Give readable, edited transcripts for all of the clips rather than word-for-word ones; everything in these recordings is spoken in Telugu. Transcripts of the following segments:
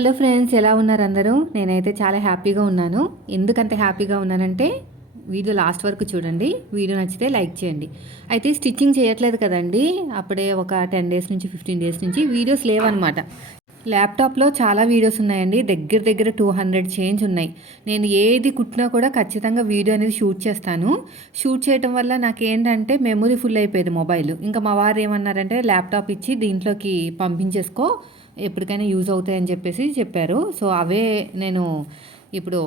హలో ఫ్రెండ్స్, ఎలా ఉన్నారు అందరూ? నేనైతే చాలా హ్యాపీగా ఉన్నాను. ఎందుకంత హ్యాపీగా ఉన్నానంటే వీడియో లాస్ట్ వరకు చూడండి. వీడియో నచ్చితే లైక్ చేయండి. అయితే స్టిచ్చింగ్ చేయట్లేదు కదండీ! అప్పుడే ఒక 10 డేస్ నుంచి 15 డేస్ నుంచి వీడియోస్ లేవనమాట. ల్యాప్టాప్‌లో చాలా వీడియోస్ ఉన్నాయండి. దగ్గర దగ్గర 200 చేంజ్ ఉన్నాయి. నేను ఏది కుట్టినా కూడా ఖచ్చితంగా వీడియో అనేది షూట్ చేస్తాను. షూట్ చేయటం వల్ల నాకేంటంటే మెమరీ ఫుల్ అయిపోయేది మొబైల్. ఇంకా మా వారు ఏమన్నారంటే ల్యాప్టాప్ ఇచ్చి దీంట్లోకి పంపించేసుకో, ఎప్పటికైనా యూజ్ అవుతాయని చెప్పేసి చెప్పారు. సో అవే నేను ఇప్పుడు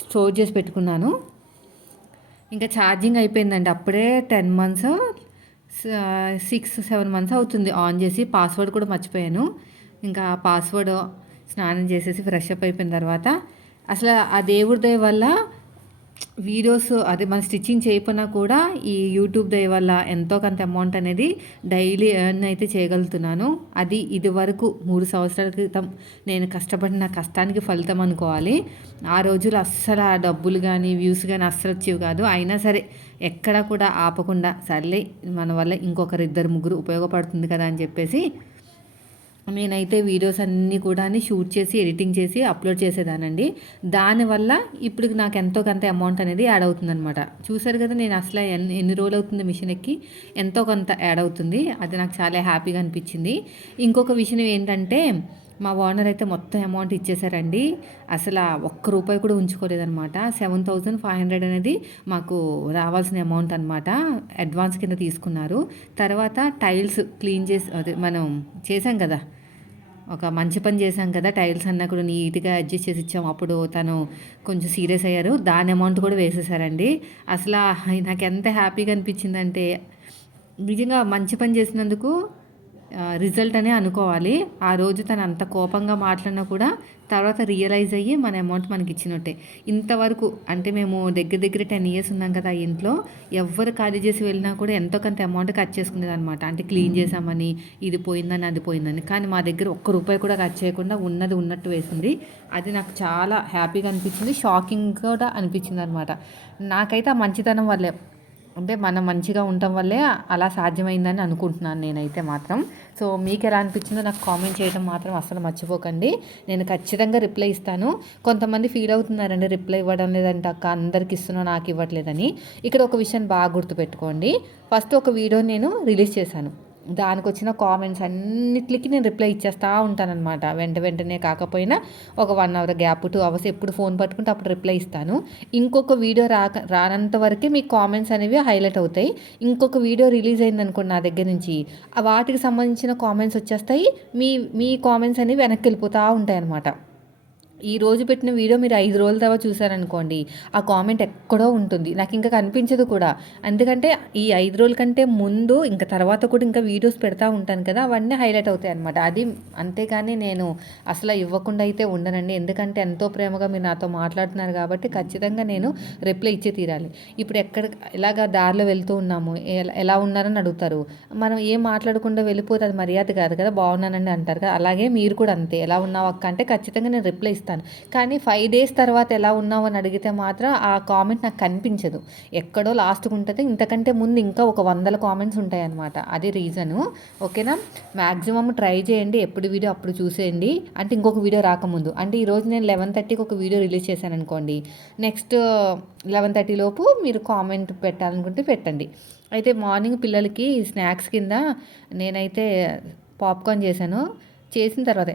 స్టోర్ చేసి పెట్టుకున్నాను. ఇంకా ఛార్జింగ్ అయిపోయిందండి. అప్పుడే 10 మంత్స్ 6, 7 మంత్స్ అవుతుంది ఆన్ చేసి. పాస్వర్డ్ కూడా మర్చిపోయాను. ఇంకా పాస్వర్డ్ స్నానం చేసేసి ఫ్రెష్ అప్ అయిపోయిన తర్వాత అసలు ఆ దేవుడి దయ వల్ల వీడియోస్ అదే మన స్టిచ్చింగ్ చేయకపోయినా కూడా ఈ యూట్యూబ్ దయ వల్ల ఎంతో కొంత అమౌంట్ అనేది డైలీ ఎర్న్ అయితే చేయగలుగుతున్నాను. అది ఇది వరకు 3 సంవత్సరాల క్రితం నేను కష్టపడిన కష్టానికి ఫలితం అనుకోవాలి. ఆ రోజులు అస్సలు ఆ డబ్బులు కానీ వ్యూస్ కానీ అస్సలు వచ్చేవి కాదు. అయినా సరే ఎక్కడ కూడా ఆపకుండా సర్లే మన వల్ల ఇంకొకరు ఇద్దరు ముగ్గురు ఉపయోగపడుతుంది కదా అని చెప్పేసి నేనైతే వీడియోస్ అన్నీ కూడా షూట్ చేసి ఎడిటింగ్ చేసి అప్లోడ్ చేసేదానండి. దానివల్ల ఇప్పుడు నాకు ఎంతో కొంత అమౌంట్ అనేది యాడ్ అవుతుందనమాట. చూసారు కదా, నేను అసలు ఎన్ని రోజులు అవుతుంది మిషన్ ఎక్కి, ఎంతో కొంత యాడ్ అవుతుంది. అది నాకు చాలా హ్యాపీగా అనిపించింది. ఇంకొక విషయం ఏంటంటే మా ఓనర్ అయితే మొత్తం అమౌంట్ ఇచ్చేసారండి. అసలు ఒక్క రూపాయి కూడా ఉంచుకోలేదనమాట. 7,500 అనేది మాకు రావాల్సిన అమౌంట్ అనమాట. అడ్వాన్స్ కింద తీసుకున్నారు. తర్వాత టైల్స్ క్లీన్ చేసి అదే మనం చేసాం కదా, ఒక మంచి పని చేశాం కదా, టైల్స్ అన్నా కూడా నీట్గా అడ్జస్ట్ చేసి ఇచ్చాం. అప్పుడు తను కొంచెం సీరియస్ అయ్యారు. దాని అమౌంట్ కూడా వేసేసారండి. అసలు నాకు ఎంత హ్యాపీగా అనిపించిందంటే నిజంగా మంచి పని చేసినందుకు రిజల్ట్ అనే అనుకోవాలి. ఆ రోజు తను అంత కోపంగా మాట్లాడినా కూడా తర్వాత రియలైజ్ అయ్యి మన అమౌంట్ మనకి ఇచ్చినట్టే. ఇంతవరకు అంటే మేము దగ్గర దగ్గర 10 ఇయర్స్ ఉన్నాం కదా ఇంట్లో. ఎవ్వరు ఖాళీ చేసి వెళ్ళినా కూడా ఎంతో కొంత అమౌంట్ ఖర్చు చేసుకునేది అనమాట. అంటే క్లీన్ చేసామని, ఇది పోయిందని అది పోయిందని. కానీ మా దగ్గర ఒక్క రూపాయి కూడా ఖర్చు చేయకుండా ఉన్నది ఉన్నట్టు వేసింది. అది నాకు చాలా హ్యాపీగా అనిపించింది. షాకింగ్ కూడా అనిపించింది అనమాట. నాకైతే ఆ మంచితనం వల్లే, అంటే మనం మంచిగా ఉండటం వల్లే అలా సాధ్యమైందని అనుకుంటున్నాను నేనైతే మాత్రం. సో మీకు ఎలా అనిపించిందో నాకు కామెంట్ చేయడం మాత్రం అస్సలు మర్చిపోకండి. నేను ఖచ్చితంగా రిప్లై ఇస్తాను. కొంతమంది ఫీల్ అవుతున్నారండి రిప్లై ఇవ్వడం లేదంటే అక్క అందరికి ఇస్తున్నాను నాకు ఇవ్వట్లేదని. ఇక్కడ ఒక విషయం బాగా గుర్తుపెట్టుకోండి. ఫస్ట్ ఒక వీడియో నేను రిలీజ్ చేశాను. దానికి వచ్చిన కామెంట్స్ అన్నిటికీ నేను రిప్లై ఇచ్చేస్తూ ఉంటానన్నమాట. వెంటనే కాకపోయినా ఒక 1 అవర్ గ్యాప్, 2 అవర్స్ ఎప్పుడు ఫోన్ పట్టుకుంటే అప్పుడు రిప్లై ఇస్తాను. ఇంకొక వీడియో రానంత వరకే మీ కామెంట్స్ అనేవి హైలైట్ అవుతాయి. ఇంకొక వీడియో రిలీజ్ అయిందనుకోండి నా దగ్గర నుంచి, వాటికి సంబంధించిన కామెంట్స్ వచ్చేస్తాయి. మీ మీ కామెంట్స్ అనేవి వెనక్కి వెళ్ళిపోతూ ఉంటాయి అన్నమాట. ఈ రోజు పెట్టిన వీడియో మీరు 5 రోజుల తర్వాత చూసారనుకోండి, ఆ కామెంట్ ఎక్కడో ఉంటుంది. నాకు ఇంకా కనిపించదు కూడా. ఎందుకంటే ఈ 5 రోజుల కంటే ముందు ఇంకా తర్వాత కూడా ఇంకా వీడియోస్ పెడతా ఉంటాను కదా, అవన్నీ హైలైట్ అవుతాయి అనమాట. అది అంతేగాని నేను అసలు ఇవ్వకుండా అయితే ఉండనండి. ఎందుకంటే ఎంతో ప్రేమగా మీరు నాతో మాట్లాడుతున్నారు కాబట్టి ఖచ్చితంగా నేను రిప్లై ఇచ్చే తీరాలి. ఇప్పుడు ఇలాగ దారిలో వెళ్తూ ఉన్నాము, ఎలా ఉన్నారని అడుగుతారు. మనం ఏం మాట్లాడకుండా వెళ్ళిపోతే అది మర్యాద కాదు కదా. బాగున్నానండి అంటారు కదా, అలాగే మీరు కూడా అంతే. ఎలా ఉన్నావు అక్క అంటే ఖచ్చితంగా నేను రిప్లై ఇస్తాను. కానీ 5 డేస్ తర్వాత ఎలా ఉన్నావు అని అడిగితే మాత్రం ఆ కామెంట్ నాకు కనిపించదు. ఎక్కడో లాస్ట్కి ఉంటుంది. ఇంతకంటే ముందు ఇంకా ఒక 100 కామెంట్స్ ఉంటాయన్నమాట. అది రీజను. ఓకేనా? మ్యాక్సిమం ట్రై చేయండి. ఎప్పుడు వీడియో అప్పుడు చూసేయండి. అంటే ఇంకొక వీడియో రాకముందు, అంటే ఈరోజు నేను 11:30కి ఒక వీడియో రిలీజ్ చేశాను అనుకోండి, నెక్స్ట్ 11:30 లోపు మీరు కామెంట్ పెట్టాలనుకుంటే పెట్టండి. అయితే మార్నింగ్ పిల్లలకి స్నాక్స్ కింద నేనైతే పాప్కార్న్ చేశాను. చేసిన తర్వాత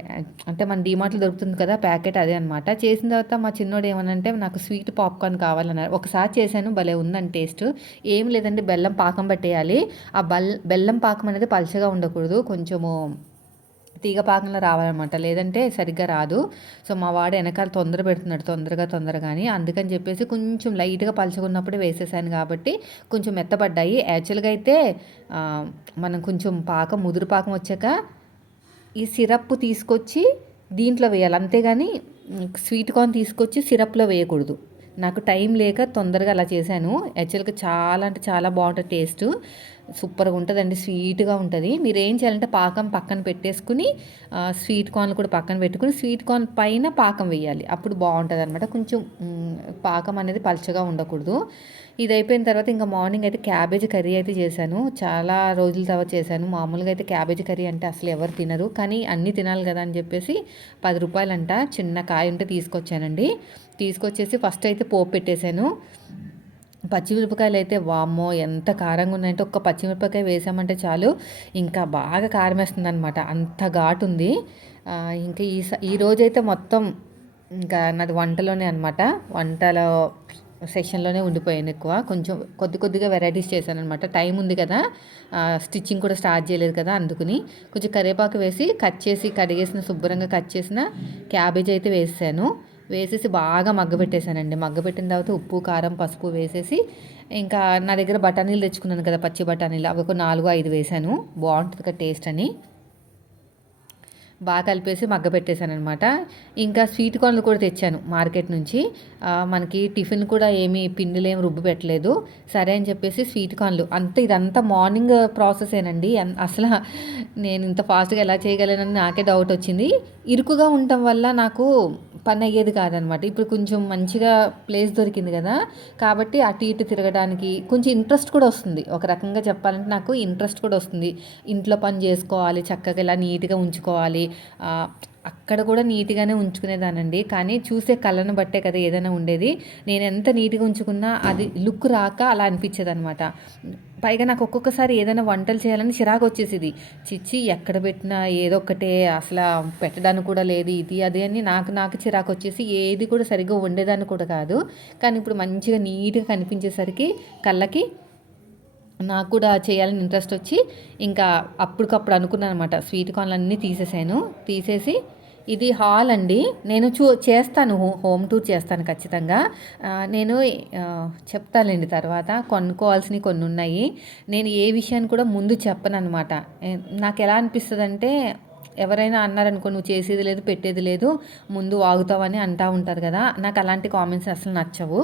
అంటే మన డీమార్ట్లో దొరుకుతుంది కదా ప్యాకెట్, అదే అనమాట. చేసిన తర్వాత మా చిన్నోడు ఏమనంటే నాకు స్వీట్ పాప్కార్న్ కావాలన్నారు. ఒకసారి చేశాను, భలే ఉందని టేస్ట్. ఏం లేదండి, బెల్లం పాకం పట్టేయాలి. ఆ బెల్లం పాకం అనేది పలచగా ఉండకూడదు, కొంచెము తీగ పాకంలో రావాలన్నమాట, లేదంటే సరిగ్గా రాదు. సో మా వాడు వెనకాల తొందర పెడుతున్నాడు, తొందరగాని, అందుకని చెప్పేసి కొంచెం లైట్గా పలుచుకున్నప్పుడే వేసేసాను కాబట్టి కొంచెం మెత్తపడ్డాయి. యాక్చువల్గా అయితే మనం కొంచెం ముదురు పాకం వచ్చాక ఈ సిరప్ తీసుకొచ్చి దీంట్లో వేయాలి, అంతేగాని స్వీట్ కార్న్ తీసుకొచ్చి సిరప్లో వేయకూడదు. నాకు టైం లేక తొందరగా అలా చేశాను. యాక్చువల్గా చాలా అంటే చాలా బాగుంటుంది టేస్ట్. సూపర్గా ఉంటుందండి, స్వీట్గా ఉంటుంది. మీరు ఏం చేయాలంటే పాకం పక్కన పెట్టేసుకుని స్వీట్ కార్న్ కూడా పక్కన పెట్టుకుని స్వీట్ కార్న్ పైన పాకం వేయాలి, అప్పుడు బాగుంటుంది అనమాట. కొంచెం పాకం అనేది పలుచగా ఉండకూడదు. ఇది అయిపోయిన తర్వాత ఇంకా మార్నింగ్ అయితే క్యాబేజీ కర్రీ అయితే చేశాను. చాలా రోజుల తర్వాత చేశాను. మామూలుగా అయితే క్యాబేజీ కర్రీ అంటే అసలు ఎవరు తినరు, కానీ అన్నీ తినాలి కదా అని చెప్పేసి 10 రూపాయలంట చిన్న కాయ ఉంటే తీసుకొచ్చానండి. తీసుకొచ్చేసి ఫస్ట్ అయితే పోపు పెట్టేశాను. పచ్చిమిరపకాయలు అయితే వామ్మో ఎంత కారంగా ఉన్నాయంటే, ఒక్క పచ్చిమిరపకాయ వేసామంటే చాలు ఇంకా బాగా కారం వేస్తుంది అనమాట, అంత ఘాటు ఉంది. ఇంకా ఈ రోజైతే మొత్తం ఇంకా నాది వంటలోనే అనమాట, వంటలో సెషన్లోనే ఉండిపోయాను ఎక్కువ. కొంచెం కొద్దిగా వెరైటీస్ చేశాను అనమాట. టైం ఉంది కదా, స్టిచ్చింగ్ కూడా స్టార్ట్ చేయలేదు కదా, అందుకుని కొంచెం కరివేపాకు వేసి కట్ చేసి కడిగేసిన శుభ్రంగా కట్ చేసిన క్యాబేజ్ అయితే వేసాను. వేసేసి బాగా మగ్గబెట్టేశానండి. మగ్గబెట్టిన తర్వాత ఉప్పు కారం పసుపు వేసేసి ఇంకా నా దగ్గర బఠానీలు తెచ్చుకున్నాను కదా, పచ్చి బఠానీలు, అవి ఒక 4-5 వేసాను, బాగుంటుంది కదా టేస్ట్ అని. బాగా కలిపేసి మగ్గబెట్టేశాను అనమాట. ఇంకా స్వీట్ కార్న్లు కూడా తెచ్చాను మార్కెట్ నుంచి. మనకి టిఫిన్ కూడా ఏమీ పిండిలు ఏమి రుబ్బు పెట్టలేదు. సరే అని చెప్పేసి స్వీట్ కార్న్లు ఇదంతా మార్నింగ్ ప్రాసెసేనండి. అసలు నేను ఇంత ఫాస్ట్గా ఎలా చేయగలనని నాకే డౌట్ వచ్చింది. ఇరుకుగా ఉండటం వల్ల నాకు పని అయ్యేది కాదనమాట. ఇప్పుడు కొంచెం మంచిగా ప్లేస్ దొరికింది కదా, కాబట్టి అటు ఇటు తిరగడానికి కొంచెం ఇంట్రెస్ట్ కూడా వస్తుంది. ఒక రకంగా చెప్పాలంటే నాకు ఇంట్రెస్ట్ కూడా వస్తుంది. ఇంట్లో పని చేసుకోవాలి, చక్కగా ఇలా నీట్గా ఉంచుకోవాలి. అక్కడ కూడా నీట్గానే ఉంచుకునేదానండి, కానీ చూసే కళ్ళను బట్టే కదా ఏదైనా ఉండేది. నేను ఎంత నీట్గా ఉంచుకున్నా అది లుక్ రాక అలా అనిపించేది అనమాట. పైగా నాకు ఒక్కొక్కసారి ఏదైనా వంటలు చేయాలని చిరాకు వచ్చేసేది. చిచ్చి ఎక్కడ పెట్టినా ఏదో ఒకటే, అసలు పెట్టడానికి కూడా లేదు, ఇది అది అని నాకు చిరాకు వచ్చేసి ఏది కూడా సరిగ్గా వండేదాన్ని కూడా కాదు. కానీ ఇప్పుడు మంచిగా నీట్గా కనిపించేసరికి కళ్ళకి నాకు కూడా చేయాలని ఇంట్రెస్ట్ వచ్చి ఇంకా అప్పటికప్పుడు అనుకున్నాను అనమాట. స్వీట్ కార్న్లు అన్నీ తీసేసి ఇది హాల్ అండి. నేను చేస్తాను, హోమ్ టూర్ చేస్తాను ఖచ్చితంగా. నేను చెప్తానండి తర్వాత. కొనుక్కోవాల్సినవి కొన్ని ఉన్నాయి. నేను ఏ విషయాన్ని కూడా ముందు చెప్పను అనమాట. నాకు ఎలా అనిపిస్తుంది అంటే, ఎవరైనా అన్నారనుకో నువ్వు చేసేది లేదు పెట్టేది లేదు ముందు వాగుతావని అంటూ ఉంటారు కదా, నాకు అలాంటి కామెంట్స్ అసలు నచ్చవు.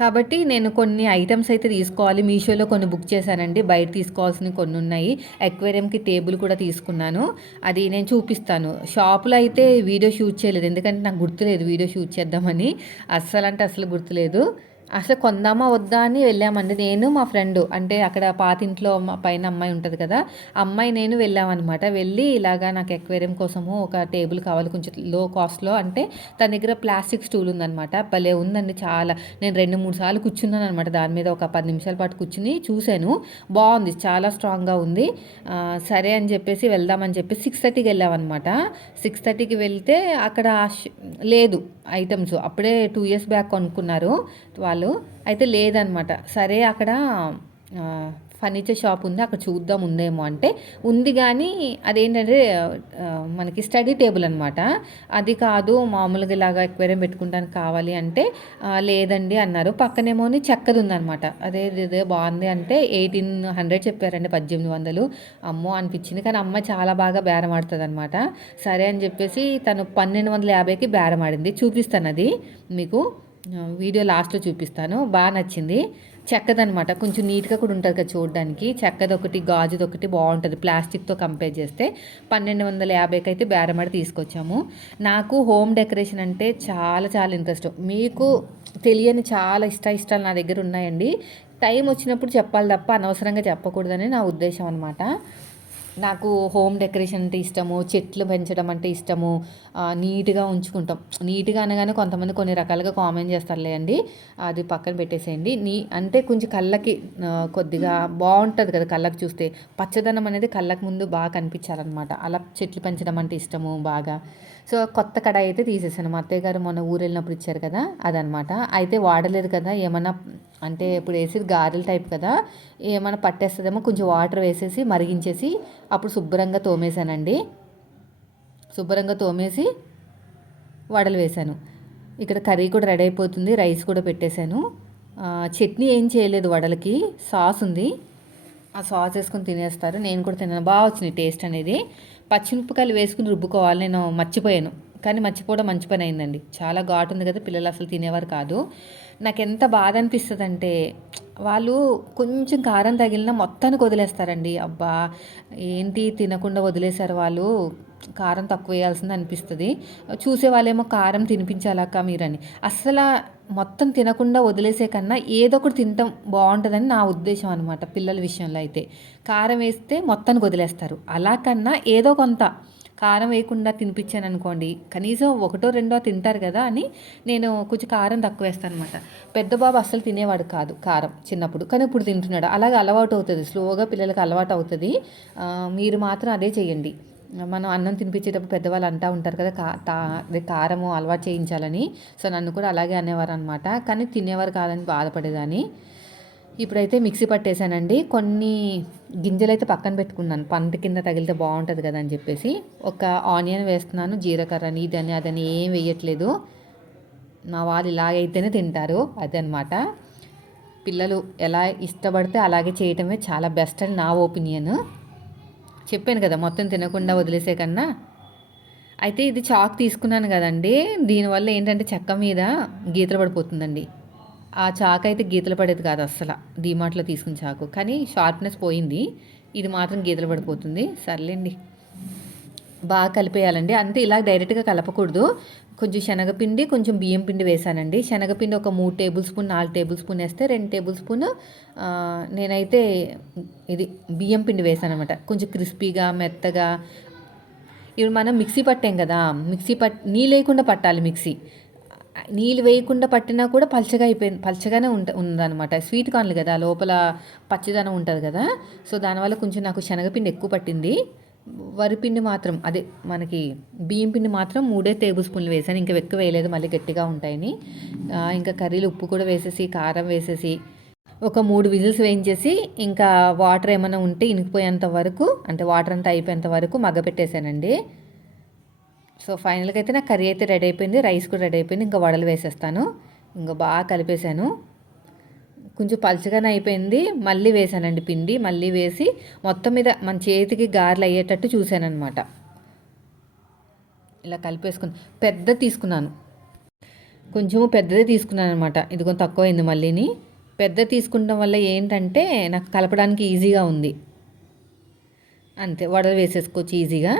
కాబట్టి నేను కొన్ని ఐటమ్స్ అయితే తీసుకోవాలి. మీషోలో కొన్ని బుక్ చేశానండి. బయట తీసుకోవాల్సినవి కొన్ని ఉన్నాయి. అక్వేరియంకి టేబుల్ కూడా తీసుకున్నాను, అది నేను చూపిస్తాను. షాపులో అయితే వీడియో షూట్ చేయలేదు, ఎందుకంటే నాకు గుర్తులేదు వీడియో షూట్ చేద్దామని. అస్సలు గుర్తులేదు. అసలు కొందామా వద్దా అని వెళ్ళామండి. నేను మా ఫ్రెండ్, అంటే అక్కడ పాతింట్లో పైన అమ్మాయి ఉంటుంది కదా, అమ్మాయి నేను వెళ్ళామన్నమాట. వెళ్ళి ఇలాగా నాకు ఎక్వేరియం కోసము ఒక టేబుల్ కావాలి కొంచెం లో కాస్ట్లో, అంటే తన దగ్గర ప్లాస్టిక్ స్టూల్ ఉందన్నమాట. భలే ఉందండి చాలా. నేను 2-3 సార్లు కూర్చున్నాను అనమాట దాని మీద. ఒక 10 నిమిషాల పాటు కూర్చుని చూశాను, బాగుంది, చాలా స్ట్రాంగ్గా ఉంది. సరే అని చెప్పేసి వెళ్దామని చెప్పి 6:30కి వెళ్ళామన్నమాట. 6:30కి వెళ్తే అక్కడ లేదు ఐటమ్స్. అప్పుడే 2 years బ్యాక్ కొనుక్కున్నారు వాళ్ళు, అయితే లేదనమాట. సరే అక్కడ ఫర్నిచర్ షాప్ ఉంది, అక్కడ చూద్దాం ఉందేమో అంటే ఉంది, కానీ అదేంటంటే మనకి స్టడీ టేబుల్ అనమాట. అది కాదు, మామూలుగా ఇలాగా ఎక్వేరియం పెట్టుకుంటానికి కావాలి అంటే లేదండి అన్నారు. పక్కనేమోని చెక్కది ఉందనమాట. ఇదే బాగుంది అంటే 1800 చెప్పారండి, 1800. అమ్మో అనిపించింది, కానీ అమ్మ చాలా బాగా బేరం ఆడుతుంది అనమాట. సరే అని చెప్పేసి తను 1250కి బేరం ఆడింది. చూపిస్తాను అది మీకు, వీడియో లాస్ట్లో చూపిస్తాను. బాగా నచ్చింది. చెక్కదనమాట, కొంచెం నీట్గా కూడా ఉంటుంది కదా చూడడానికి. చెక్కదొకటి గాజుదొకటి బాగుంటుంది ప్లాస్టిక్తో కంపేర్ చేస్తే. 1250కి అయితే బేరమాడి తీసుకొచ్చాము. నాకు హోమ్ డెకరేషన్ అంటే చాలా ఇంట్రెస్ట్. మీకు తెలియని చాలా ఇష్టాలు నా దగ్గర ఉన్నాయండి. టైం వచ్చినప్పుడు చెప్పాలి తప్ప అనవసరంగా చెప్పకూడదని నా ఉద్దేశం అనమాట. నాకు హోమ్ డెకరేషన్ అంటే ఇష్టము, చెట్లు పెంచడం అంటే ఇష్టము, నీట్గా ఉంచుకుంటాం. నీట్గా అనగానే కొంతమంది కొన్ని రకాలుగా కామెంట్ చేస్తారులే అండి, అది పక్కన పెట్టేసేయండి. అంటే కొంచెం కళ్ళకి కొద్దిగా బాగుంటుంది కదా, కళ్ళకి చూస్తే పచ్చదనం అనేది కళ్ళకి ముందు బాగా కనిపించాలన్నమాట. అలా చెట్లు పెంచడం అంటే ఇష్టము బాగా. సో కొత్త కడాయి అయితే తీసేసాను. మా అత్తయ్య గారు మొన్న ఊరు వెళ్ళినప్పుడు ఇచ్చారు కదా, అదనమాట. అయితే వాడలేదు కదా, ఏమన్నా అంటే ఇప్పుడు వేసేది గారెల టైప్ కదా, ఏమైనా పట్టేస్తుందేమో కొంచెం వాటర్ వేసేసి మరిగించేసి అప్పుడు శుభ్రంగా తోమేశానండి. శుభ్రంగా తోమేసి వడలు వేశాను. ఇక్కడ కర్రీ కూడా రెడీ అయిపోతుంది, రైస్ కూడా పెట్టేశాను. చట్నీ ఏం చేయలేదు వడలకి, సాస్ ఉంది, ఆ సాస్ వేసుకొని తినేస్తారు. నేను కూడా తిన్నాను, బాగా వచ్చింది టేస్ట్ అనేది. పచ్చిమిరపకాయలు వేసుకుని రుబ్బుకోవాలి, నేను మర్చిపోయాను. కానీ మర్చిపోవడం మంచి పని అయిందండి. చాలా ఘాటు ఉంది కదా, పిల్లలు అసలు తినేవారు కాదు. నాకెంత బాధ అనిపిస్తదంటే, వాళ్ళు కొంచెం కారం తగిలినా మొత్తానికి వదిలేస్తారండి. అబ్బా! ఏంటి తినకుండా వదిలేసారు వాళ్ళు, కారం తక్కువ వేయాల్సింది అనిపిస్తది. చూసేవాళ్ళేమో కారం తినిపించాలక్క మీరని. అస్సల మొత్తం తినకుండా వదిలేసే కన్నా ఏదో ఒకటి తినటం బావుంటదని నా ఉద్దేశం అనమాట. పిల్లల విషయంలో అయితే. కారం వేస్తే మొత్తానికి వదిలేస్తారు. అలా కన్నా ఏదో కొంత కారం వేయకుండా తినిపించాననుకోండి, కనీసం ఒకటో రెండో తింటారు కదా అని నేను కొంచెం కారం తక్కువ వేస్తాననమాట. పెద్ద బాబు అస్సలు తినేవాడు కాదు కారం చిన్నప్పుడు, కానీ ఇప్పుడు తింటున్నాడు. అలాగే అలవాటు అవుతుంది, స్లోగా పిల్లలకి అలవాటు అవుతుంది. మీరు మాత్రం అదే చేయండి. మనం అన్నం తినిపించేటప్పుడు పెద్దవాళ్ళు అంటూ ఉంటారు కదా, అదే కారము అలవాటు చేయించాలని. సో నన్ను కూడా అలాగే అనేవారు అనమాట, కానీ తినేవారు కాదని బాధపడేదాన్ని. ఇప్పుడైతే మిక్సీ పట్టేశానండి. కొన్ని గింజలైతే పక్కన పెట్టుకున్నాను, పంట కింద తగిలితే బాగుంటుంది కదా అని చెప్పేసి. ఒక ఆనియన్ వేస్తున్నాను, జీలకర్రని ఇదని అదని ఏం వేయట్లేదు. మా వాళ్ళు ఇలాగైతేనే తింటారు, అదనమాట. పిల్లలు ఎలా ఇష్టపడితే అలాగే చేయటమే చాలా బెస్ట్ అని నా ఒపీనియన్. చెప్పాను కదా, మొత్తం తినకుండా వదిలేసే కన్నా. అయితే ఇది చాక్ తీసుకున్నాను కదండి, దీనివల్ల ఏంటంటే చెక్క మీద గీతలు పడిపోతుందండి. ఆ చాకు అయితే గీతలు పడేది కాదు అస్సలు, డీమార్ట్లో తీసుకున్న చాకు. కానీ షార్ప్నెస్ పోయింది, ఇది మాత్రం గీతలు పడిపోతుంది. సర్లేండి, బాగా కలిపేయాలండి. అంతే, ఇలా డైరెక్ట్గా కలపకూడదు. కొంచెం శనగపిండి, కొంచెం బియ్యం పిండి వేసానండి. శనగపిండి ఒక 3 టేబుల్ స్పూన్ 4 టేబుల్ స్పూన్ వేస్తే 2 టేబుల్ స్పూన్ నేనైతే ఇది బియ్యం పిండి వేసాను అనమాట. కొంచెం క్రిస్పీగా మెత్తగా. ఇప్పుడు మనం మిక్సీ పట్టాం కదా, నీళ్ళు వేయకుండా పట్టాలి మిక్సీ. నీళ్ళు వేయకుండా పట్టినా కూడా పల్చగా అయిపోయింది, పల్చగానే ఉందన్నమాట. స్వీట్ కార్న్లు కదా, లోపల పచ్చిదనం ఉంటుంది కదా. సో దానివల్ల కొంచెం నాకు శనగపిండి ఎక్కువ పట్టింది. వరిపిండి మాత్రం, అదే మనకి బియ్యం పిండి మాత్రం 3 టేబుల్ స్పూన్లు వేసాను, ఇంకా ఎక్కువ వేయలేదు మళ్ళీ గట్టిగా ఉంటాయని. ఇంకా కర్రీలు ఉప్పు కూడా వేసేసి కారం వేసేసి ఒక 3 విజిల్స్ వేయించేసి, ఇంకా వాటర్ ఏమైనా ఉంటే ఇనికిపోయేంత వరకు, అంటే వాటర్ అంతా అయిపోయేంత వరకు మగ్గపెట్టేశానండి. సో ఫైనల్గా అయితే నా కర్రీ అయితే రెడీ అయిపోయింది, రైస్ కూడా రెడీ అయిపోయింది. ఇంకా వడలు వేసేస్తాను. ఇంకా బాగా కలిపేశాను. కొంచెం పలుచగానే అయిపోయింది, మళ్ళీ వేసానండి పిండి. మళ్ళీ వేసి మొత్తం మీద మన చేతికి గారెలు అయ్యేటట్టు చూశానమాట. ఇలా కలిపేసుకుని పెద్ద తీసుకున్నాను, కొంచెము పెద్దదే తీసుకున్నాను అనమాట. ఇది కొంచెం తక్కువైంది మళ్ళీని. పెద్ద తీసుకుంటాం వల్ల ఏంటంటే నాకు కలపడానికి ఈజీగా ఉంది. అంతే, వడలు వేసేసుకోవచ్చు ఈజీగా.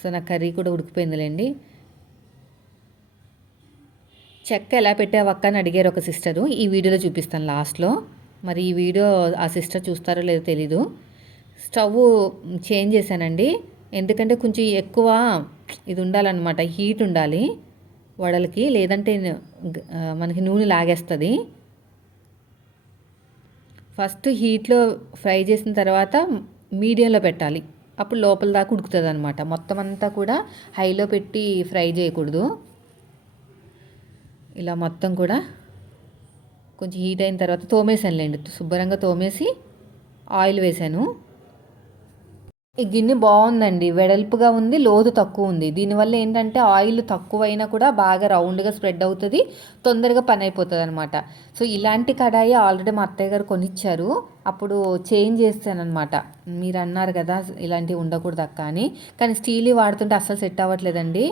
సో నా కర్రీ కూడా ఉడికిపోయిందిలేండి. చెక్క ఎలా పెట్టావక్క అని అడిగారు ఒక సిస్టరు, ఈ వీడియోలో చూపిస్తాను లాస్ట్లో. మరి ఈ వీడియో ఆ సిస్టర్ చూస్తారో లేదో తెలీదు. స్టవ్ చేంజ్ చేశానండి, ఎందుకంటే కొంచెం ఎక్కువ ఇది ఉండాలన్నమాట, హీట్ ఉండాలి వడలకి, లేదంటే మనకి నూనె లాగేస్తుంది. ఫస్ట్ హీట్లో ఫ్రై చేసిన తర్వాత మీడియంలో పెట్టాలి, అప్పుడు లోపల దాకా ఉడుకుతుంది అనమాట. మొత్తం అంతా కూడా హైలో పెట్టి ఫ్రై చేయకూడదు. ఇలా మొత్తం కూడా కొంచెం హీట్ అయిన తర్వాత తోమేసానులేండి, శుభ్రంగా తోమేసి ఆయిల్ వేసాను. ఈ గిన్నె బాగుందండి, వెడల్పుగా ఉంది, లోతు తక్కువ ఉంది. దీనివల్ల ఏంటంటే ఆయిల్ తక్కువైనా కూడా బాగా రౌండ్గా స్ప్రెడ్ అవుతుంది, తొందరగా పని అయిపోతుంది అనమాట. సో ఇలాంటి కడాయి ఆల్రెడీ మా అత్తయ్య గారు కొనిచ్చారు, అప్పుడు చేంజ్ చేస్తానమాట. మీరు అన్నారు కదా ఇలాంటివి ఉండకూడదు అక్క అని, కానీ స్టీల్ వాడుతుంటే అస్సలు సెట్ అవ్వట్లేదండి.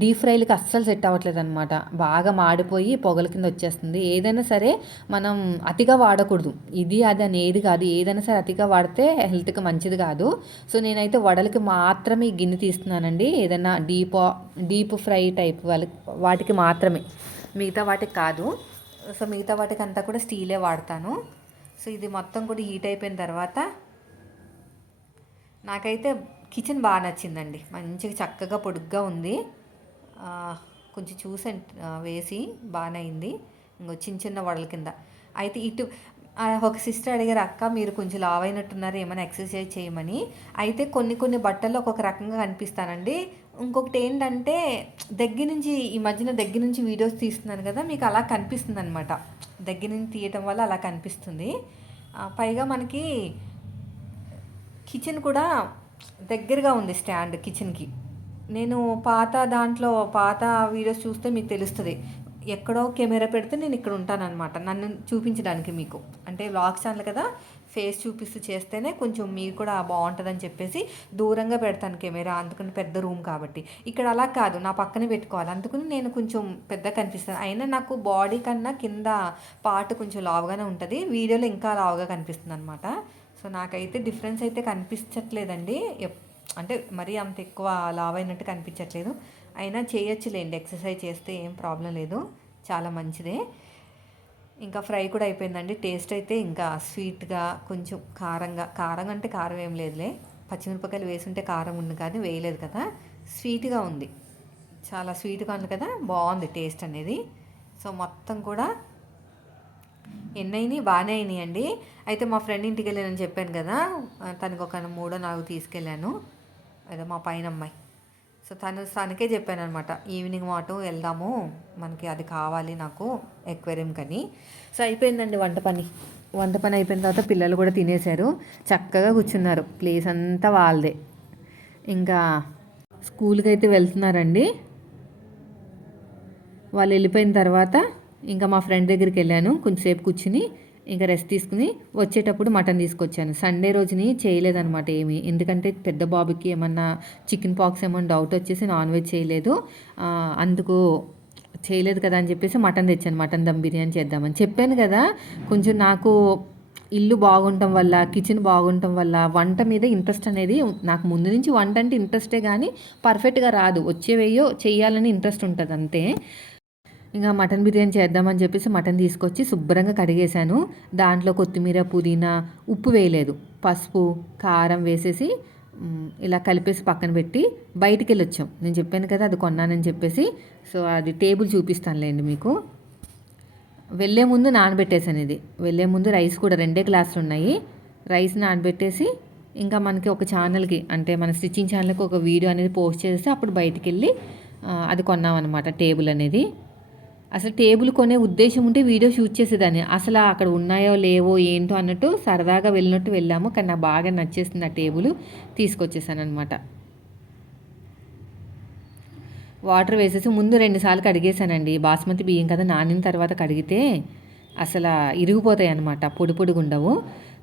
డీప్ ఫ్రైలకి అస్సలు సెట్ అవ్వట్లేదు అనమాట, బాగా మాడిపోయి పొగల కింద వచ్చేస్తుంది. ఏదైనా సరే మనం అతిగా వాడకూడదు, ఇది అది అని ఏది కాదు, ఏదైనా సరే అతిగా వాడితే హెల్త్కి మంచిది కాదు. సో నేనైతే వడలకి మాత్రమే ఈ గిన్నె తీస్తున్నానండి, ఏదైనా డీప్ ఫ్రై టైప్ వాటికి మాత్రమే, మిగతా వాటికి కాదు. సో మిగతా వాటికి అంతా కూడా స్టీలే వాడతాను. సో ఇది మొత్తం కూడా హీట్ అయిపోయిన తర్వాత నాకైతే కిచెన్ బాగా నచ్చిందండి, మంచిగా చక్కగా పొడుగ్గా ఉంది. కొంచెం చూసి వేసి బాగానే అయింది. ఇంకో చిన్న చిన్న వడల కింద అయితే ఇటు ఒక సిస్టర్ అడిగారు, అక్క మీరు కొంచెం లావ్ అయినట్టున్నారు, ఏమైనా ఎక్సర్సైజ్ చేయమని. అయితే కొన్ని బట్టల్లో ఒక్కొక్క రకంగా కనిపిస్తానండి. ఇంకొకటి ఏంటంటే ఈ మధ్యన దగ్గర నుంచి వీడియోస్ తీస్తున్నాను కదా, మీకు అలా కనిపిస్తుంది అనమాట, దగ్గర నుంచి తీయటం వల్ల అలా కనిపిస్తుంది. పైగా మనకి కిచెన్ కూడా దగ్గరగా ఉంది, స్టాండ్ కిచెన్కి. నేను పాత వీడియోస్ చూస్తే మీకు తెలుస్తుంది, ఎక్కడో కెమెరా పెడితే నేను ఇక్కడ ఉంటానన్నమాట, నన్ను చూపించడానికి మీకు. అంటే వ్లాగ్ ఛానల్ కదా, ఫేస్ చూపిస్తూ చేస్తేనే కొంచెం మీరు కూడా బాగుంటుందని చెప్పేసి దూరంగా పెడతాను కెమెరా, అందుకని పెద్ద రూమ్ కాబట్టి. ఇక్కడ అలా కాదు, నా పక్కనే పెట్టుకోవాలి, అందుకని నేను కొంచెం పెద్ద కనిపిస్తాను. అయినా నాకు బాడీ కన్నా కింద పార్ట్ కొంచెం లావుగానే ఉంటుంది, వీడియోలో ఇంకా లావుగా కనిపిస్తుంది అనమాట. సో నాకైతే డిఫరెన్స్ అయితే కనిపించట్లేదండి, అంటే మరీ అంత ఎక్కువ లావ్ అయినట్టు కనిపించట్లేదు. అయినా చేయొచ్చులేండి, ఎక్సర్సైజ్ చేస్తే ఏం ప్రాబ్లం లేదు, చాలా మంచిదే. ఇంకా ఫ్రై కూడా అయిపోయిందండి. టేస్ట్ అయితే ఇంకా స్వీట్గా కొంచెం కారంగా అంటే కారం ఏం లేదులే, పచ్చిమిరపకాయలు వేసుంటే కారం ఉంది కానీ వేయలేదు కదా, స్వీట్గా ఉంది, చాలా స్వీట్గా ఉంది కదా, బాగుంది టేస్ట్ అనేది. సో మొత్తం కూడా ఎన్నైనాయి బాగానే అయినాయండి. అయితే మా ఫ్రెండ్ ఇంటికి వెళ్ళానని చెప్పాను కదా, తనకు ఒక 3-4 తీసుకెళ్ళాను, అదే మా పైన అమ్మాయి. సో తనకే చెప్పాను అనమాట, ఈవినింగ్ మాట వెళ్దాము, మనకి అది కావాలి నాకు ఎక్వేరియం కని. సో అయిపోయిందండి వంట పని అయిపోయిన తర్వాత పిల్లలు కూడా తినేశారు, చక్కగా కూర్చున్నారు, ప్లేస్ అంతా వాళ్ళదే. ఇంకా స్కూల్కి అయితే వెళ్తున్నారండి. వాళ్ళు వెళ్ళిపోయిన తర్వాత ఇంకా మా ఫ్రెండ్ దగ్గరికి వెళ్ళాను, కొంచెంసేపు కూర్చుని ఇంకా రెస్ట్ తీసుకుని వచ్చేటప్పుడు మటన్ తీసుకొచ్చాను. సండే రోజుని చేయలేదన్నమాట ఏమి, ఎందుకంటే పెద్ద బాబుకి ఏమన్నా చికెన్ పాక్స్ ఏమన్నా డౌట్ వచ్చేసి నాన్ వెజ్ చేయలేదు, అందుకు చేయలేదు కదా అని చెప్పేసి మటన్ తెచ్చాను, మటన్ దమ్ బిర్యానీ చేద్దామని చెప్పాను కదా. కొంచెం నాకు ఇల్లు బాగుండటం వల్ల, కిచెన్ బాగుండటం వల్ల వంట మీద ఇంట్రెస్ట్ అనేది నాకు ముందు నుంచి, వంట అంటే ఇంట్రెస్టే కానీ పర్ఫెక్ట్గా రాదు, వచ్చేవేయో చేయాలని ఇంట్రెస్ట్ ఉంటుంది అంతే. ఇంకా మటన్ బిర్యానీ చేద్దామని చెప్పేసి మటన్ తీసుకొచ్చి శుభ్రంగా కడిగేశాను, దాంట్లో కొత్తిమీర, పుదీనా, ఉప్పు వేయలేదు, పసుపు, కారం వేసేసి ఇలా కలిపేసి పక్కన పెట్టి బయటికి వెళ్ళొచ్చాం. నేను చెప్పాను కదా అది కొన్నానని చెప్పేసి, సో అది టేబుల్ చూపిస్తానులేండి మీకు. వెళ్ళే ముందు నానబెట్టేసాను, ఇది వెళ్ళే ముందు రైస్ కూడా 2 గ్లాసులు ఉన్నాయి, రైస్ నానబెట్టేసి ఇంకా మనకి ఒక ఛానల్కి, అంటే మన స్టిచ్చింగ్ ఛానల్కి ఒక వీడియో అనేది పోస్ట్ చేసి అప్పుడు బయటికి వెళ్ళి అది కొన్నామన్నమాట టేబుల్ అనేది. అసలు టేబుల్ కొనే ఉద్దేశం ఉంటే వీడియో షూట్ చేసేదాన్ని, అసలు అక్కడ ఉన్నాయో లేవో ఏంటో అన్నట్టు సరదాగా వెళ్ళినట్టు వెళ్ళాము, కానీ నాకు బాగా నచ్చేసింది ఆ టేబుల్, తీసుకొచ్చేసాను అనమాట. వాటర్ వేసేసి ముందు 2 సార్లు కడిగేసానండి, బాస్మతి బియ్యం కదా, నానిన తర్వాత కడిగితే అసలు ఇరిగిపోతాయి అన్నమాట, పొడి పొడిగా ఉండవు.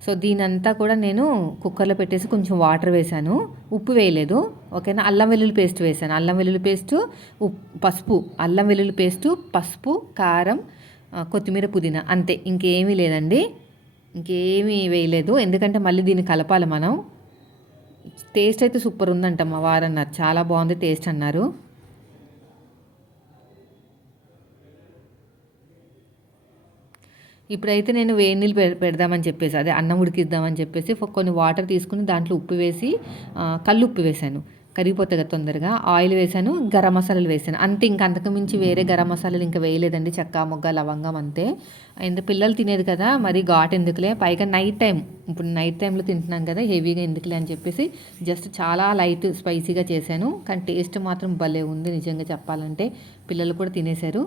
సో దీనంతా కూడా నేను కుక్కర్లో పెట్టేసి కొంచెం వాటర్ వేసాను, ఉప్పు వేయలేదు, ఓకేనా. అల్లం వెల్లుల్లి పేస్ట్ వేసాను, అల్లం వెల్లుల్లి పేస్టు, పసుపు, అల్లం వెల్లుల్లి పేస్టు, పసుపు, కారం, కొత్తిమీర, పుదీనా, అంతే, ఇంకేమీ లేదండి, ఇంకేమీ వేయలేదు, ఎందుకంటే మళ్ళీ దీన్ని కలపాలి మనం. టేస్ట్ అయితే సూపర్ ఉందంట, మా వారు అన్నారు, చాలా బాగుంది టేస్ట్ అన్నారు. ఇప్పుడైతే నేను వేడి నీళ్ళు పెడదామని చెప్పేసి, అదే అన్నం ఉడికిద్దామని చెప్పేసి కొన్ని వాటర్ తీసుకుని దాంట్లో ఉప్పు వేసి, కళ్ళు ఉప్పు వేసాను, కరిగిపోతుంది కదా తొందరగా, ఆయిల్ వేసాను, గరం మసాలాలు వేసాను, అంతే, ఇంకా అంతకు మించి వేరే గరం మసాలాలు ఇంకా వేయలేదండి, చెక్క, మొగ్గ, లవంగం, అంతే. ఎందుకు పిల్లలు తినేది కదా, మరి ఘాట్ ఎందుకులే, పైగా నైట్ టైం, ఇప్పుడు నైట్ టైంలో తింటున్నాం కదా, హెవీగా ఎందుకులే అని చెప్పేసి జస్ట్ చాలా లైట్ స్పైసీగా చేశాను, కానీ టేస్ట్ మాత్రం భలే ఉంది నిజంగా చెప్పాలంటే, పిల్లలు కూడా తినేశారు.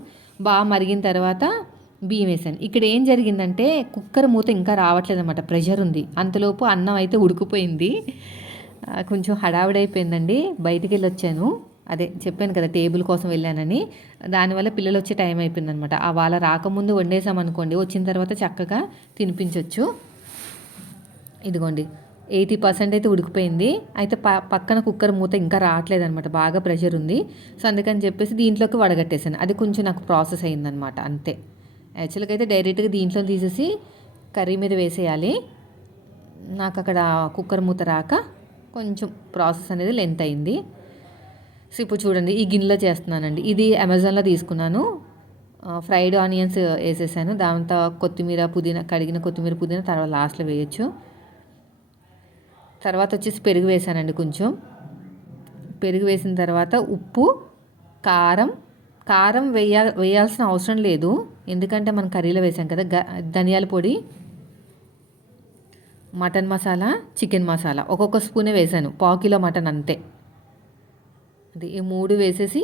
బాగా మరిగిన తర్వాత బియ్యం వేసాను. ఇక్కడ ఏం జరిగిందంటే కుక్కర్ మూత ఇంకా రావట్లేదు అనమాట, ప్రెషర్ ఉంది, అంతలోపు అన్నం అయితే ఉడికిపోయింది, కొంచెం హడావిడైపోయిందండి. బయటికి వెళ్ళి వచ్చాను, అదే చెప్పాను కదా టేబుల్ కోసం వెళ్ళానని, దానివల్ల పిల్లలు వచ్చే టైం అయిపోయిందనమాట. వాళ్ళ రాకముందు వండేసామనుకోండి, వచ్చిన తర్వాత చక్కగా తినిపించవచ్చు. ఇదిగోండి 80% అయితే ఉడికిపోయింది, అయితే పక్కన కుక్కర్ మూత ఇంకా రావట్లేదనమాట, బాగా ప్రెషర్ ఉంది. సో అందుకని చెప్పేసి దీంట్లోకి వడగట్టేసాను, అది కొంచెం నాకు ప్రాసెస్ అయిందనమాట అంతే. యాక్చువల్గా అయితే డైరెక్ట్గా దీంట్లో తీసేసి కర్రీ మీద వేసేయాలి, నాకు అక్కడ కుక్కర్ మూత రాక కొంచెం ప్రాసెస్ అనేది లెంత్ అయింది. సో ఇప్పుడు చూడండి ఈ గిన్నెలో చేస్తున్నానండి, ఇది అమెజాన్లో తీసుకున్నాను, ఫ్రైడ్ ఆనియన్స్ వేసేసాను, దాంతో కొత్తిమీర, పుదీనా, కడిగిన కొత్తిమీర, పుదీనా తర్వాత లాస్ట్లో వేయచ్చు. తర్వాత వచ్చేసి పెరుగు వేసానండి, కొంచెం పెరుగు వేసిన తర్వాత ఉప్పు, కారం వేయాల్సిన అవసరం లేదు, ఎందుకంటే మనం కర్రీలో వేసాం కదా. ధనియాల పొడి, మటన్ మసాలా, చికెన్ మసాలా ఒక్కొక్క స్పూనే వేసాను, 1/4 కిలో మటన్ అంతే. అది ఈ 3 వేసేసి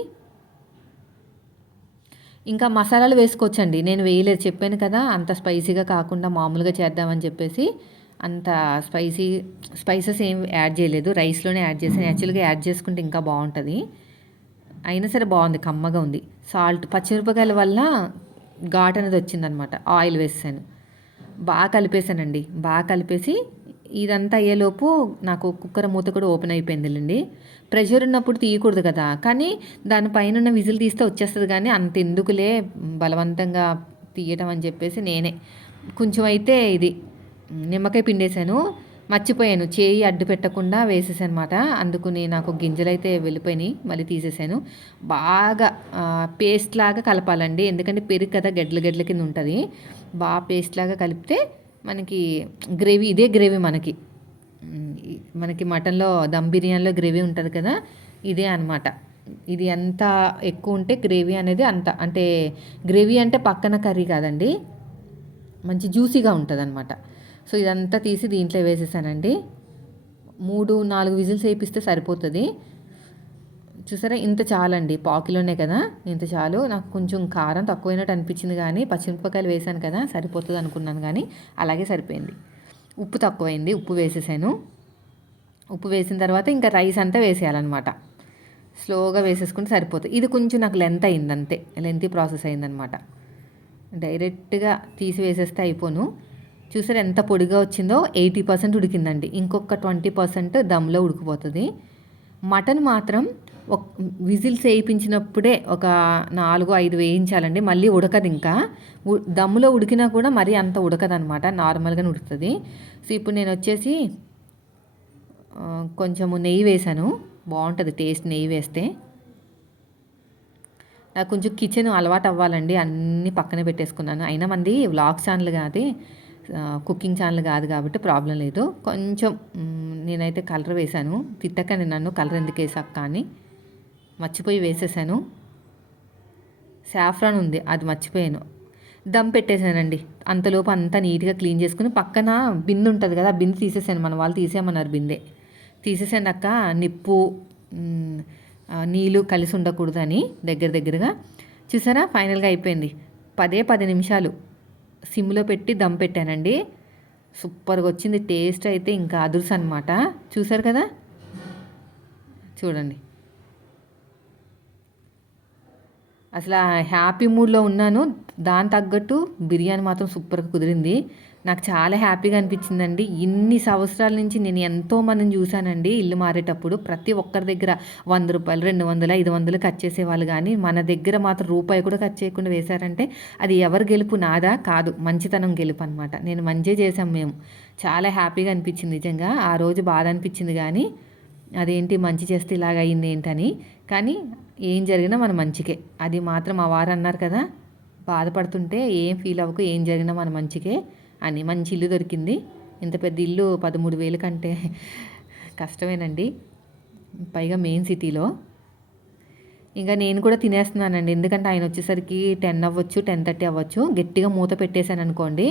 ఇంకా మసాలాలు వేసుకోవచ్చండి, నేను వేయలేదు, చెప్పాను కదా అంత స్పైసీగా కాకుండా మామూలుగా చేద్దామని చెప్పేసి అంత స్పైసెస్ ఏం యాడ్ చేయలేదు, రైస్లోనే యాడ్ చేసాను. యాక్చువల్గా యాడ్ చేసుకుంటే ఇంకా బాగుంటుంది, అయినా సరే బాగుంది, కమ్మగా ఉంది. సాల్ట్, పచ్చిమిరపకాయల వల్ల ఘాట్ అనేది వచ్చిందనమాట. ఆయిల్ వేసాను, బాగా కలిపేసానండి. బాగా కలిపేసి ఇదంతా అయ్యేలోపు నాకు కుక్కర్ మూత కూడా ఓపెన్ అయిపోయిందిలెండి. ప్రెషర్ ఉన్నప్పుడు తీయకూడదు కదా! కానీ దాని పైనున్న విజిల్ తీస్తే వచ్చేస్తది గానీ అంతెందుకులే బలవంతంగా తీయటం అని చెప్పేసి నేనే కొంచెం అయితే ఇది నిమ్మకాయ పిండేసాను. మర్చిపోయాను. చేయి అడ్డు పెట్టకుండా వేసేసానమాట. అందుకుని నాకు గింజలైతే వెళ్ళిపోయినాయి. మళ్ళీ తీసేసాను. బాగా పేస్ట్‌లాగా కలపాలండి. ఎందుకంటే పెరుగు కదా! గడ్డలు గడ్డల కింద ఉంటది. పేస్ట్‌లాగా కలిపితే మనకి గ్రేవీ ఇదే గ్రేవీ మనకి. మనకి మటన్‌లో దమ్ బిర్యానీలో గ్రేవీ ఉంటది కదా! ఇదే అనమాట. ఇది ఎంత ఎక్కువ ఉంటే గ్రేవీ అనేది అంత అంటే గ్రేవీ అంటే పక్కన కర్రీ కాదండి. మంచి జ్యూసీగా ఉంటదనమాట. సో, ఇదంతా తీసి దీంట్లో వేసేసానండి. 3, 4 విజిల్స్ ఏపిస్తే సరిపోతది. చూసారా ఇంత చాలండి. పావు కిలోనే కదా! ఇంత చాలు. నాకు కొంచెం కారం తక్కువైనట్టు అనిపించింది గానీ, పచ్చిమిరపకాయలు వేశాను కదా! సరిపోతది అనుకున్నాను గానీ, అలాగే సరిపోయింది. ఉప్పు తక్కువైంది. ఉప్పు వేసేసాను. ఉప్పు వేసిన తర్వాత ఇంకా రైస్ అంతా వేసేయాలనమాట. స్లోగా వేసేసుకుంటే సరిపోతది. ఇది కొంచెం నాకు లెంత్ అయింది అంతే. లెంతీ ప్రాసెస్ అయిందనమాట. డైరెక్ట్‌గా తీసి వేసేస్తే అయిపోను. చూసారా ఎంత పొడిగా వచ్చిందో 80% ఉడికిందండి. ఇంకొక 20% దమ్‌లో ఉడికిపోతది. మటన్ మాత్రం విజిల్స్ ఏయించినప్పుడే ఒక 4, 5 వేయించాలండి. మళ్ళీ ఉడకదింకా. దమ్ములో ఉడికినా కూడా మరీ అంత ఉడకదనమాట. నార్మల్‌గానే ఉడుకుతది. సో, ఇప్పుడు నేనొచ్చేసి కొంచెము నెయ్యి వేశాను. బావుంటది టేస్ట్ నెయ్యి వేస్తే. నాకు కొంచెం కిచెన్ అలవాటు అవ్వాలండి. అన్నీ పక్కనే పెట్టేసుకున్నాను. అయినా మనది వ్లాగ్ ఛానల్ కాదు. కుకింగ్ ఛానల్ కాదు కాబట్టి ప్రాబ్లం లేదు. కొంచెం నేనైతే కలర్ వేశాను. తిట్టకండి నన్ను కలర్ ఎందుకు వేసాక అని. మర్చిపోయి వేసేసాను. సాఫ్రాన్ ఉంది అది మర్చిపోయాను. దమ్ పెట్టేశానండి. అంతలోపు అంతా నీట్‌గా క్లీన్ చేసుకొని పక్కన బిందె ఉంటది కదా! ఆ బిందె తీసేసాను. మన వాళ్ళు తీసేయమన్నారు బిందె. తీసేసానక్క నిప్పు నీళ్ళు కలిసి ఉండకూడదని దగ్గరగా. చూసారా ఫైనల్‌గా అయిపోయింది. 10 నిమిషాలు సిమ్‌లో పెట్టి దమ్ పెట్టానండి. సూపర్‌గా వచ్చింది. టేస్ట్ అయితే ఇంకా అదుర్సనమాట. చూసారు కదా! చూడండి. అసల హ్యాపీ మూడ్‌లో ఉన్నాను. దాని తగ్గట్టు బిర్యానీ మాత్రం సూపర్‌గా కుదిరింది. నాకు చాలా హ్యాపీగా అనిపించిందండి. ఇన్ని సంవత్సరాల నుంచి నేను ఎంతో మందిని చూశానండి ఇల్లు మారేటప్పుడు. ప్రతి ఒక్కరి దగ్గర రూ. 100, 200, 500 ఖర్చు చేసేవాళ్ళు గానీ, మన దగ్గర మాత్రం రూపాయి కూడా ఖర్చు చేయకుండా వేశారంటే అది ఎవరి గెలుపు నాదా? కాదు. మంచితనం గెలుపు అనమాట. నేను మంచే చేశాం మేము. చాలా హ్యాపీగా అనిపించింది నిజంగా. ఆ రోజు బాధ అనిపించింది గానీ, అదేంటి మంచి చేస్తే ఇలాగ అయింది ఏంటని. కానీ ఏం జరిగినా మన మంచికే. అది మాత్రం మా వారు అన్నారు కదా! బాధపడుతుంటే ఏం ఫీల్ అవ్వకు ఏం జరిగినా మన మంచికే అని. మంచి ఇల్లు దొరికింది. ఇంత పెద్ద ఇల్లు 13,000 కంటే కష్టమేనండి. పైగా మెయిన్ సిటీలో. ఇంకా నేను కూడా తినేస్తున్నానండి. ఎందుకంటే ఆయన వచ్చేసరికి 10 అవ్వచ్చు, 10:30 అవ్వచ్చు. గట్టిగా మూత పెట్టేశాననుకోండి,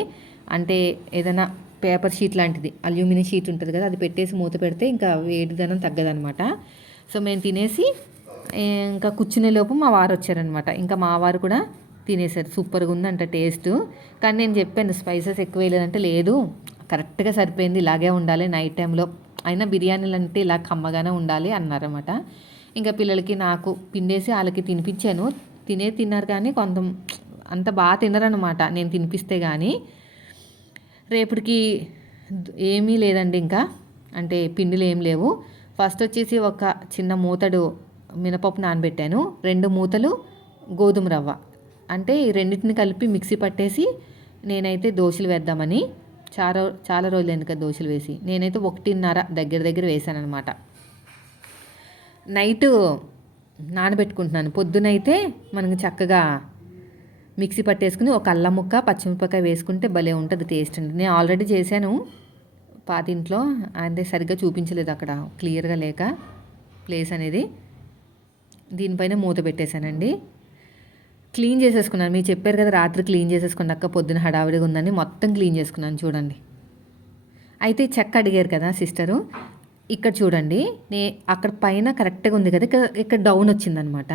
అంటే ఏదైనా పేపర్ షీట్ లాంటిది అల్యూమినియం షీట్ ఉంటుంది కదా! అది పెట్టేసి మూత పెడితే ఇంకా వేడిదనం తగ్గదనమాట. సో, మేము తినేసి ఇంకా కూర్చునేలోపు మా వారు వచ్చారనమాట. ఇంకా మా వారు కూడా తినేసారు. సూపర్‌గా ఉందంట టేస్టు. కానీ నేను చెప్పాను స్పైసెస్ ఎక్కువ వేయలేదంటే, లేదు కరెక్ట్‌గా సరిపోయింది. ఇలాగే ఉండాలి నైట్ టైంలో. అయినా బిర్యానీలు అంటే ఇలా కమ్మగానే ఉండాలి అన్నారన్నమాట. ఇంకా పిల్లలకి నాకు పిండేసి వాళ్ళకి తినిపించాను. తిన్నారు కానీ అంత బాగా తినరనమాట నేను తినిపిస్తే కానీ. రేపటికి ఏమీ లేదండి ఇంకా. అంటే పిండిలు ఏం లేవు. ఫస్ట్ వచ్చేసి ఒక చిన్న మూతడు మినపప్పు నానబెట్టాను. 2 మూతలు గోధుమ రవ్వ. అంటే ఈ రెండింటిని కలిపి మిక్సీ పట్టేసి నేనైతే దోశలు వేద్దామని చాలా రోజులైంది కదా దోశలు వేసి. నేనైతే 1:30 దగ్గర వేసాననమాట. నైటు నానబెట్టుకుంటున్నాను. పొద్దునైతే మనకి చక్కగా మిక్సీ పట్టేసుకుని ఒక అల్లం ముక్క, పచ్చిమిరపకాయ వేసుకుంటే భలే ఉంటుంది టేస్ట్ అండి. నేను ఆల్రెడీ చేశాను పాతింట్లో. అంటే సరిగ్గా చూపించలేదు అక్కడ క్లియర్గా లేక ప్లేస్ అనేది. దీనిపైన మూత పెట్టేశానండి. క్లీన్ చేసేసుకున్నాను. మీరు చెప్పారు కదా రాత్రి క్లీన్ చేసేసుకుని అక్క పొద్దున హడావిడిగా ఉందని మొత్తం క్లీన్ చేసుకున్నాను చూడండి. అయితే చెక్క అడిగారు కదా సిస్టరు. ఇక్కడ చూడండి అక్కడ పైన కరెక్ట్గా ఉంది కదా, ఇక్కడ డౌన్ వచ్చిందనమాట.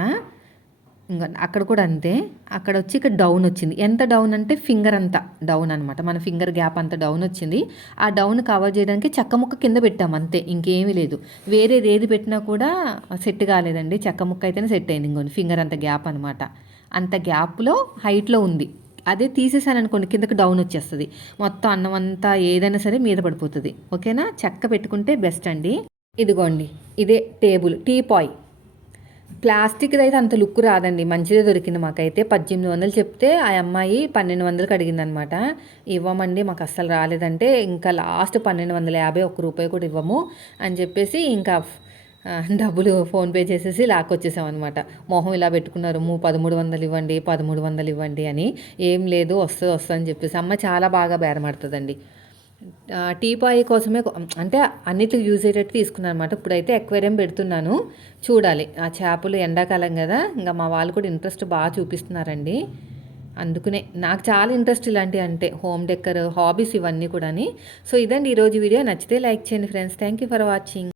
ఇంకా అక్కడ కూడా అంతే. అక్కడ వచ్చి ఇక్కడ డౌన్ వచ్చింది. ఎంత డౌన్ అంటే ఫింగర్ అంతా డౌన్ అనమాట. మన ఫింగర్ గ్యాప్ అంతా డౌన్ వచ్చింది. ఆ డౌన్ కవర్ చేయడానికి చెక్క ముక్క కింద పెట్టాము అంతే, ఇంకేమీ లేదు. వేరేది ఏది పెట్టినా కూడా సెట్ కాలేదండి. చెక్క ముక్క అయితేనే సెట్ అయింది. ఇంకోండి ఫింగర్ అంత గ్యాప్ అనమాట. అంత గ్యాప్లో హైట్లో ఉంది. అదే తీసేసాననుకోండి కిందకి డౌన్ వచ్చేస్తుంది, మొత్తం అన్నం అంతా ఏదైనా సరే మీద పడిపోతుంది. ఓకేనా, చెక్క పెట్టుకుంటే బెస్ట్ అండి. ఇదిగోండి, ఇదే టేబుల్ టీపాయ్. ప్లాస్టిక్ది అయితే అంత లుక్ రాదండి, మంచిదే దొరికింది మాకైతే. 1800 చెప్తే ఆ అమ్మాయి 1200కి అడిగిందనమాట. ఇవ్వమండి మాకు అస్సలు రాలేదంటే, ఇంకా లాస్ట్ 1250, ₹1 కూడా ఇవ్వము అని చెప్పేసి ఇంకా డబ్బులు ఫోన్పే చేసేసి లాక్కొచ్చేసాం అనమాట. మొహం ఇలా పెట్టుకున్నారు, 1300 ఇవ్వండి, 1300 ఇవ్వండి అని. ఏం లేదు, వస్తుంది అని చెప్పేసి అమ్మ చాలా బాగా బేరమాడుతుందండి. టీపాయ్ కోసమే అంటే అన్నిటికి యూజ్ అయ్యేటట్టు తీసుకున్నాను అనమాట. ఇప్పుడైతే ఎక్వేరియం పెడుతున్నాను, చూడాలి. ఆ చేపలు ఎండాకాలం కదా, ఇంకా మా వాళ్ళు కూడా ఇంట్రెస్ట్ బాగా చూపిస్తున్నారండి. అందుకనే నాకు చాలా ఇంట్రెస్ట్ ఇలాంటివి అంటే, హోమ్ డెకర్ హాబీస్ ఇవన్నీ కూడాని. సో ఇదండి ఈరోజు వీడియో. నచ్చితే లైక్ చేయండి friends. Thank you for watching.